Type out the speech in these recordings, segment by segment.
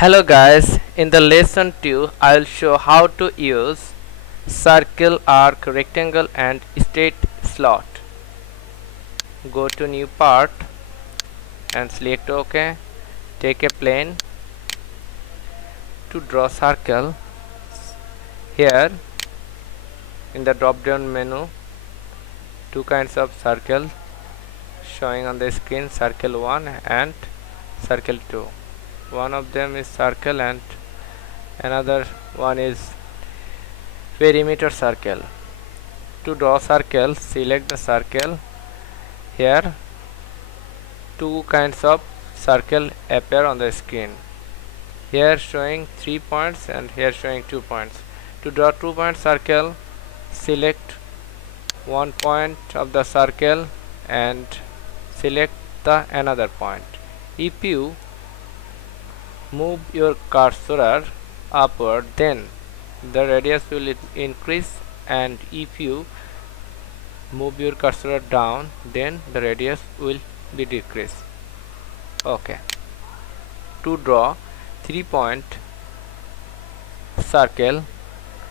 Hello guys, in the lesson 2 I will show how to use circle, arc, rectangle and straight slot. Go to new part and select OK. Take a plane to draw circle. Here in the drop down menu, two kinds of circle showing on the screen, circle 1 and circle 2. One of them is circle and another one is perimeter circle. To draw circle, select the circle. Here two kinds of circle appear on the screen. Here showing 3 points and here showing 2 points. To draw 2 point circle, select 1 point of the circle and select the another point. If you move your cursor upward, then the radius will increase, and if you move your cursor down, then the radius will be decreased. Okay. To draw 3 point circle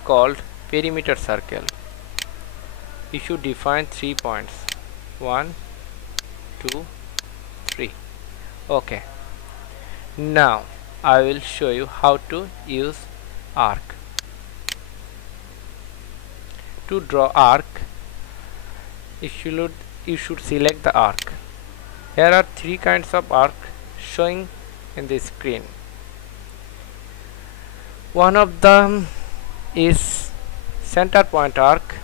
called perimeter circle, you should define 3 points. 1, 2, 3. Okay. Now I will show you how to use arc. To draw arc, you should select the arc. Here are 3 kinds of arc showing in the screen. One of them is Centrepointe arc,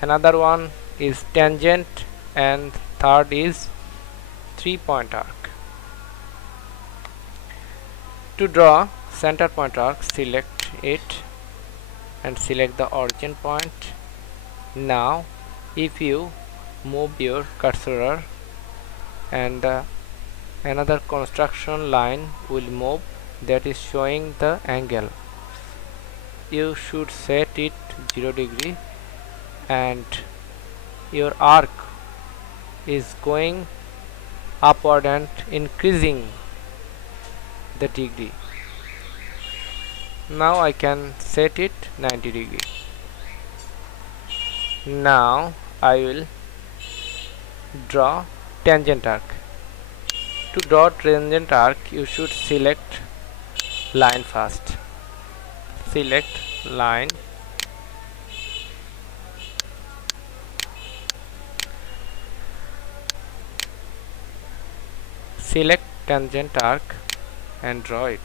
another one is tangent, and third is 3-point arc. To draw Centrepointe arc, select it and select the origin point. Now if you move your cursor and another construction line will move, that is showing the angle. You should set it 0 degree and your arc is going upward and increasing the degree. Now I can set it 90 degree. Now I will draw tangent arc. To draw tangent arc, you should select line first. Select line, select tangent arc and draw it.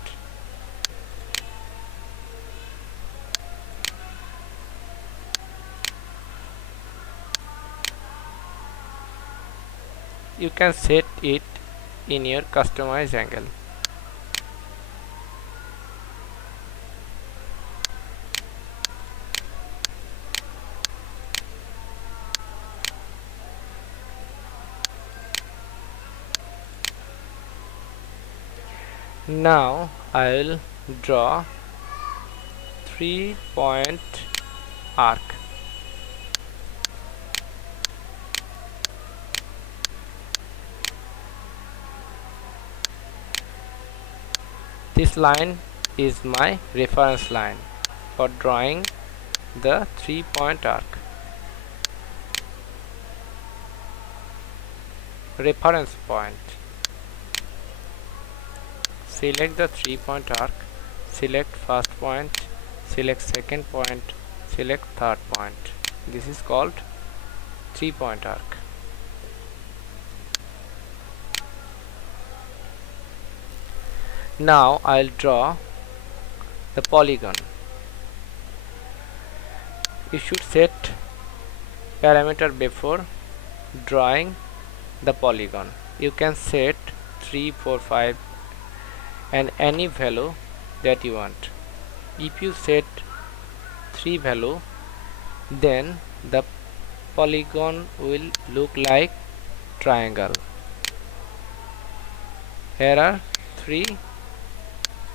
You can set it in your customized angle. Now I will draw 3-point arc. This line is my reference line for drawing the 3-point arc. Reference point. Select the 3-point arc, select first point, select second point, select third point. This is called 3-point arc. Now I'll draw the polygon. You should set parameter before drawing the polygon. You can set 3, 4, 5 and any value that you want. If you set 3 value, then the polygon will look like triangle. Here are 3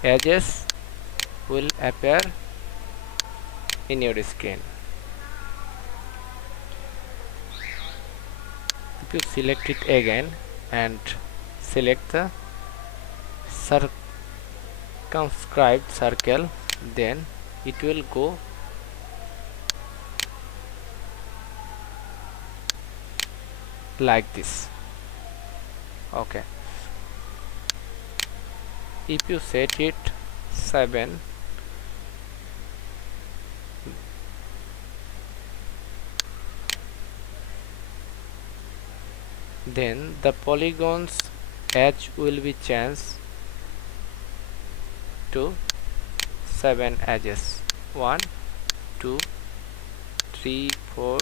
edges will appear in your screen. If you select it again and select the circumscribed circle, then it will go like this. Okay, if you set it 7, then the polygons edge will be changed to 7 edges. 1 2 3 4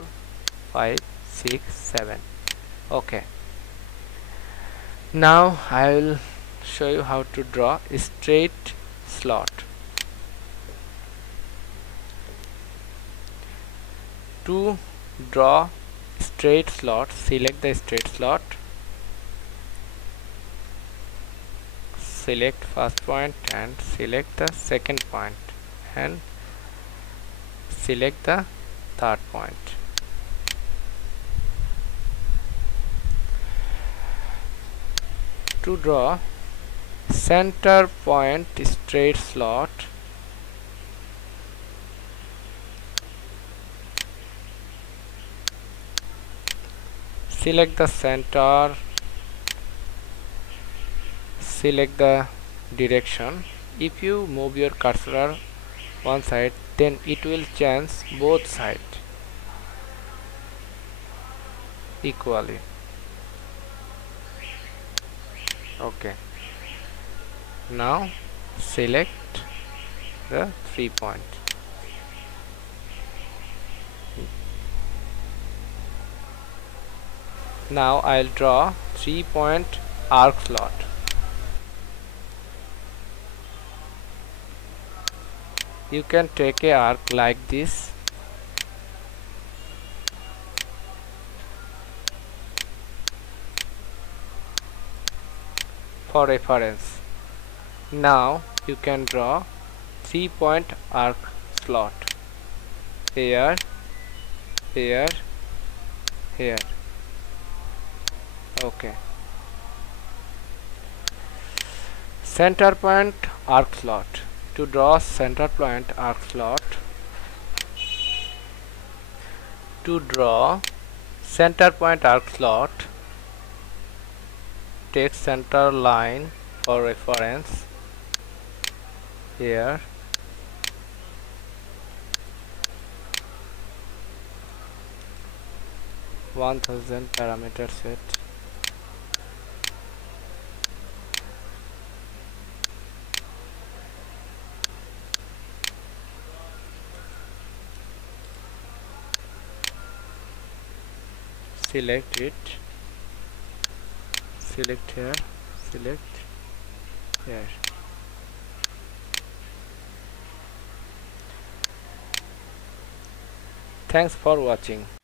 5 6 7. Okay, now I will show you how to draw a straight slot. To draw straight slot, select the straight slot, select first point and select the second point and select the third point. To draw center point straight slot, select the center, select the direction. If you move your cursor one side, then it will change both sides equally. Okay, now select the 3 point. Now I'll draw 3-point arc slot. You can take a arc like this. For reference. Now you can draw 3-point arc slot. Here, here, here. Okay. Center point arc slot. To draw center point arc slot, take center line for reference. Here, (1000) parameter set. Select it, select here, select here. Thanks for watching.